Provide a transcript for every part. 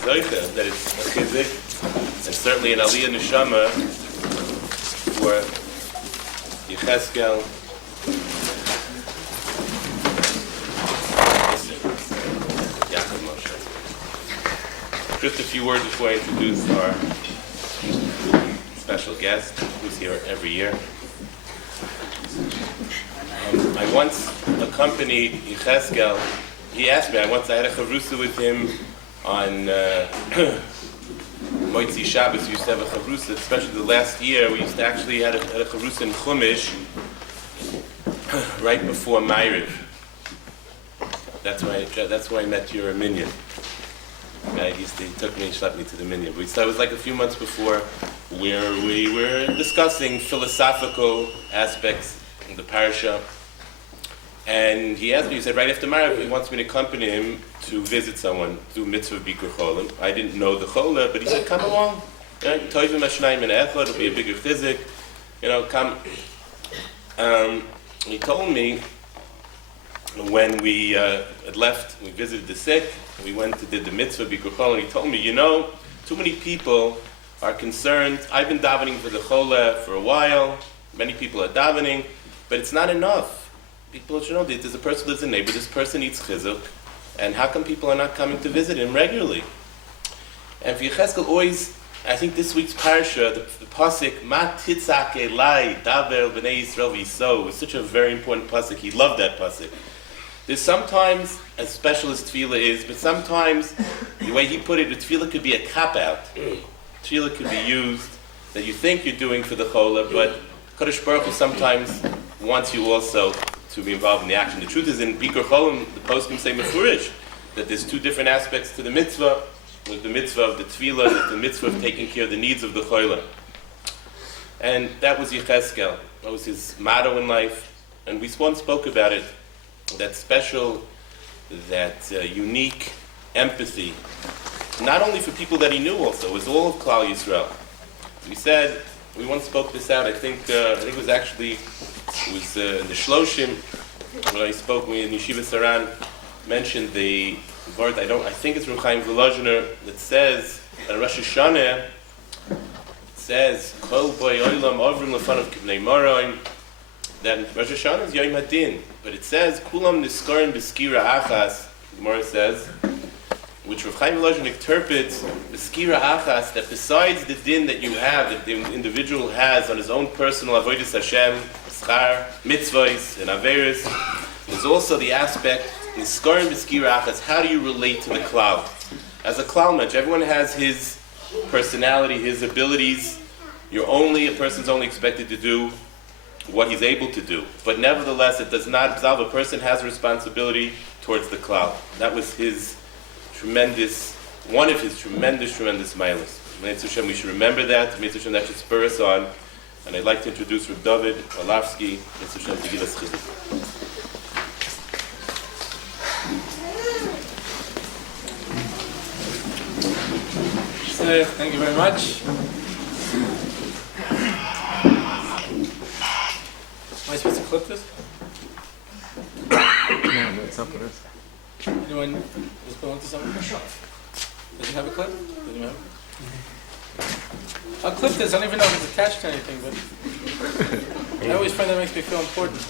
Zoycha, that it's a chizik, and certainly an aliyah neshama for Yechezkel. Just a few words before I introduce our special guest, who's here every year. I once accompanied Yechezkel. He asked me, I had a chavrusa with him on Moitzi Shabbos. We used to have a chavrusa, especially the last year. We used to actually had a chavrusa in Chumash right before Ma'ariv. That's why I met your minion. He took me and schlepped me to the minyan. But it was like a few months before, where we were discussing philosophical aspects of the parasha. And he asked me, he said, right after Ma'ariv, he wants me to accompany him to visit someone, do mitzvah bikur cholim. I didn't know the cholah, but he said, come along. Toivim hashnayim and echad, it'll be a bigger chizik. Come. He told me, when we had left, we visited the sick, we went to did the mitzvah bikur cholim, and he told me, too many people are concerned. I've been davening for the cholah for a while. Many people are davening, but it's not enough. People should know that there's a person who lives in a neighbor, this person needs chizuk, and how come people are not coming to visit him regularly? And for Yechezkel, always, I think this week's parasha, the pasuk, Ma titzak elai daver b'nei Yisrael v'yiso, was such a very important pasuk. He loved that pasuk. There's sometimes, as special as tefillah is, but sometimes, the way he put it, the tefillah could be a cop-out. Tefillah could be used that you think you're doing for the cholah, but Kadosh Baruch Hu sometimes wants you also to be involved in the action. The truth is, in Bikur Cholim, the poskim say mefurish that there's two different aspects to the mitzvah. There's the mitzvah of the tefillah, and there's the mitzvah of taking care of the needs of the cholah. And that was Yechezkel. That was his motto in life. And we once spoke about it, that special, that unique empathy, not only for people that he knew also, it was all of Klal Yisrael. We said, we once spoke this out, I think it was actually, in the Shloshim, when I spoke in Yeshiva Saran, mentioned the word, I think it's from Chaim Volozhiner, that says, at Rosh Hashanah, it says, Kol boi oilam ovrim lefanav kibnei moraim, that Rosh Hashanah is Yom Hadin, but it says, Kulam niskorim b'skira achas, the Gemara says, which Rav Chaim Volozhin interprets b'skira achas, that besides the din that you have, that the individual has on his own personal avodas Hashem, schar, mitzvahs, and averis, there's also the aspect, niskorim b'skira achas, how do you relate to the klal? As a klal mensch, everyone has his personality, his abilities. A person's only expected to do what he's able to do. But nevertheless, it does not absolve. A person has a responsibility towards the klal. That was one of his tremendous milas. Hashem, we should remember that. Hashem, that should spur us on. And I'd like to introduce Rabbi Dovid, Orlofsky, Hashem, to give us chizuk. Thank you very much. Am I supposed to clip this? No, it's not for this. Anyone just belong to someone? Does he have a clip? Does he have it? I'll clip this. I don't even know if it's attached to anything, but I always find that makes me feel important.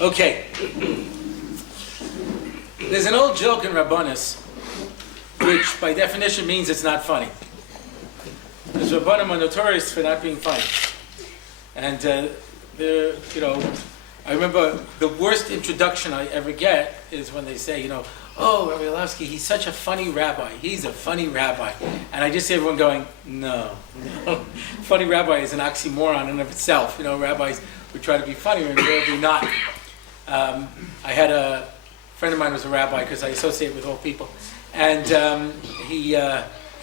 Okay. There's an old joke in Rabbanis, which by definition means it's not funny. Because Rabbanim are notorious for not being funny. And I remember the worst introduction I ever get is when they say, oh, Rabbi Orlofsky, he's such a funny rabbi. He's a funny rabbi. And I just see everyone going, no. Funny rabbi is an oxymoron in and of itself. Rabbis would try to be funny and rarely not. I had a friend of mine who was a rabbi because I associate with all people. And he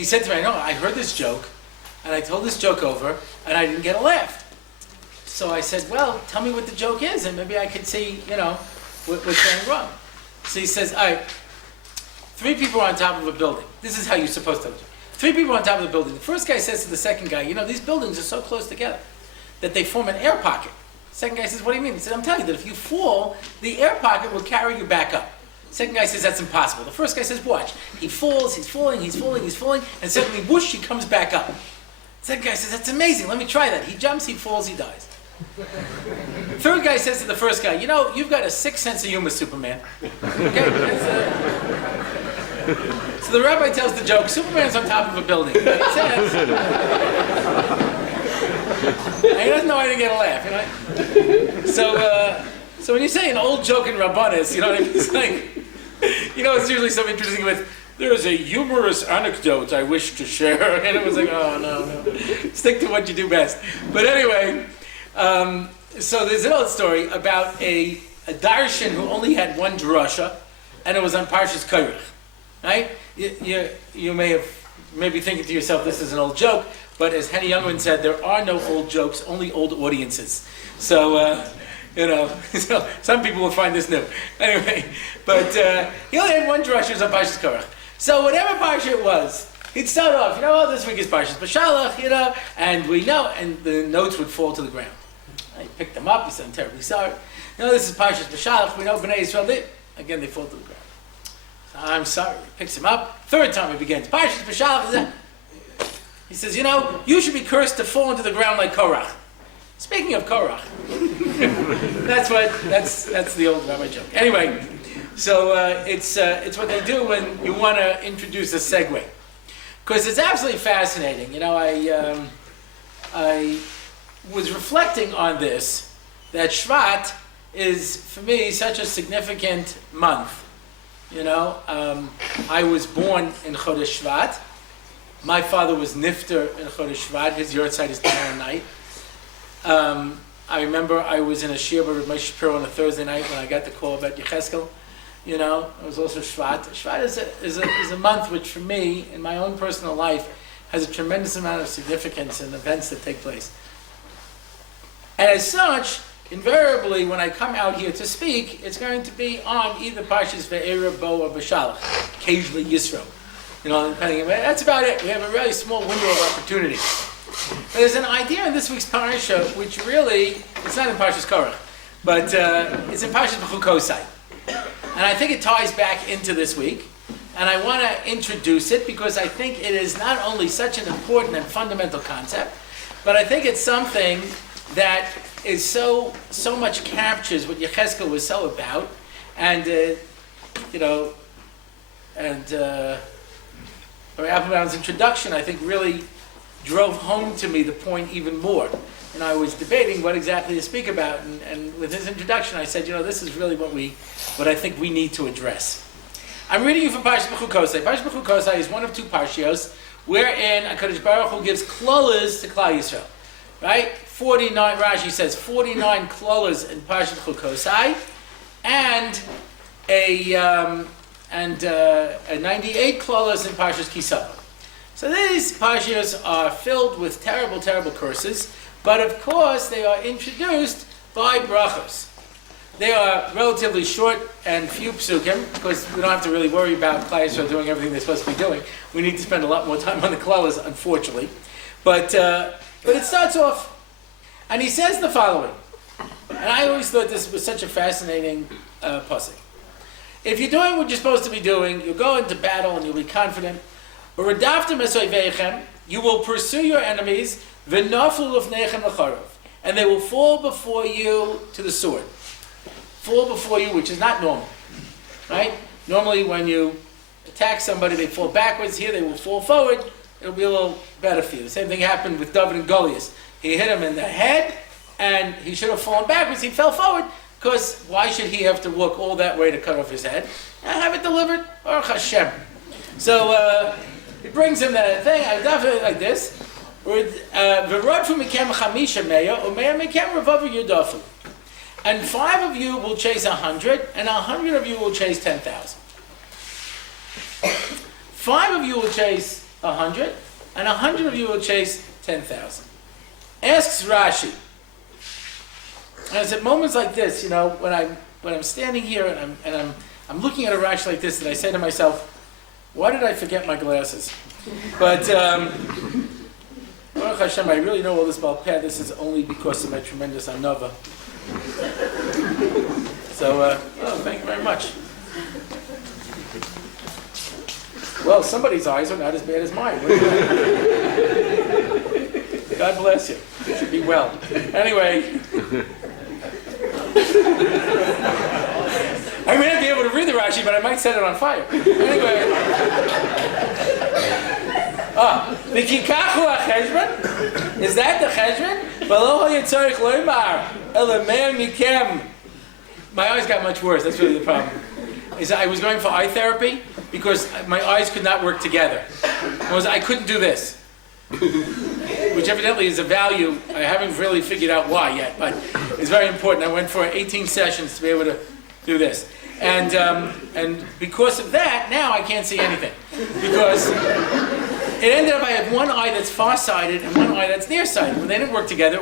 said to me, I heard this joke, and I told this joke over, and I didn't get a laugh. So I said, well, tell me what the joke is, and maybe I could see, what's going wrong. So he says, all right, Three people are on top of a building. This is how you're supposed to do it. Three people on top of the building. The first guy says to the second guy, these buildings are so close together that they form an air pocket. The second guy says, what do you mean? He said, I'm telling you that if you fall, the air pocket will carry you back up. The second guy says, that's impossible. The first guy says, watch. He falls, he's falling, and suddenly, whoosh, he comes back up. The second guy says, that's amazing, let me try that. He jumps, he falls, he dies. Third guy says to the first guy, you've got a sick sense of humor, Superman. Okay? So the rabbi tells the joke, Superman's on top of a building. He says, and he doesn't know how to get a laugh, So when you say an old joke in Rabbanis, it's like, it's usually something interesting with, there's a humorous anecdote I wish to share. And it was like, oh, no. Stick to what you do best. But anyway, so there's an old story about a darshan who only had one drasha, and it was on Parshas Korach. Right? You may be thinking to yourself, this is an old joke, but as Henny Youngman said, there are no old jokes, only old audiences. So, so some people will find this new. Anyway, but he only had one drasha on Parshas Korach. So whatever parsha it was, he'd start off, this week is Parshas Bashalach, and we know, and the notes would fall to the ground. He picked them up, he said, I'm terribly sorry. This is Parshas Bashalach, we know Bnei Yisrael did. Again, they fall to the ground. So, I'm sorry. He picks him up. Third time he begins. Parshas Bashalach. He says, you should be cursed to fall into the ground like Korach. Speaking of Korach, that's the old rabbi joke. Anyway, so it's what they do when you want to introduce a segue, because it's absolutely fascinating. I was reflecting on this, that Shvat is for me such a significant month. I was born in Chodesh Shvat. My father was nifter in Chodesh Shvat. His Yortzeit is tomorrow night. I remember I was in a shiur with Rabbi Shapiro on a Thursday night when I got the call about Yechezkel. It was also Shvat. Shvat is a month which, for me, in my own personal life, has a tremendous amount of significance in events that take place. And as such, invariably, when I come out here to speak, it's going to be on either Parshas Ve'era, Bo, or Bashalach, occasionally Yisro. Depending on that's about it. We have a really small window of opportunity. There's an idea in this week's parsha which really, it's not in Parshas Korach, but it's in Parshas Bechukosai. And I think it ties back into this week. And I want to introduce it because I think it is not only such an important and fundamental concept, but I think it's something that is so much captures what Yechezkel was so about. And, Rabbi Applebaum's introduction, I think, really drove home to me the point even more. I was debating what exactly to speak about, and with his introduction, I said, this is really what I think we need to address. I'm reading you from Parshas Bechukosai. Parshas Bechukosai is one of two parshios wherein HaKadosh Baruch Hu gives klolas to Klal Yisrael. Right? 49, Rashi says, 49 klolas in Parshas Bechukosai, and a 98 klolas in Parshas Kisava. So these parshios are filled with terrible, terrible curses, but of course they are introduced by brachos. They are relatively short and few psukim, because we don't have to really worry about Klal Yisrael doing everything they're supposed to be doing. We need to spend a lot more time on the klolas, unfortunately. But it starts off, and he says the following, and I always thought this was such a fascinating pasuk. If you're doing what you're supposed to be doing, you'll go into battle and you'll be confident. You will pursue your enemies, and they will fall before you to the sword. Fall before you, which is not normal. Right? Normally when you attack somebody, they fall backwards. Here they will fall forward. It'll be a little better for you. The same thing happened with Dovid and Goliath. He hit him in the head, and he should have fallen backwards. He fell forward, because why should he have to walk all that way to cut off his head? And have it delivered, Baruch Hashem. So it brings him that thing. I definitely like this. And 5 of you will chase 100, and 100 of you will chase 10,000. 5 of you will chase 100, and 100 of you will chase 10,000. Asks Rashi. And it's at moments like this, when I'm standing here and I'm looking at a Rashi like this, that I say to myself, Why did I forget my glasses? But Baruch Hashem, I really know all this about Peh. This is only because of my tremendous anova. So, thank you very much. Well, somebody's eyes are not as bad as mine. God bless you. You should be well. Anyway. I may not be able to read the Rashi, but I might set it on fire. Anyway. The kikachu ha-cheshbon? Is that the cheshbon? V'lo ha-yitzorich loymar el-ameh mikem. My eyes got much worse. That's really the problem. I was going for eye therapy because my eyes could not work together. I couldn't do this, which evidently is a value. I haven't really figured out why yet, but it's very important. I went for 18 sessions to be able to do this. And because of that, now I can't see anything. Because it ended up I had one eye that's far-sighted and one eye that's nearsighted. When they didn't work together,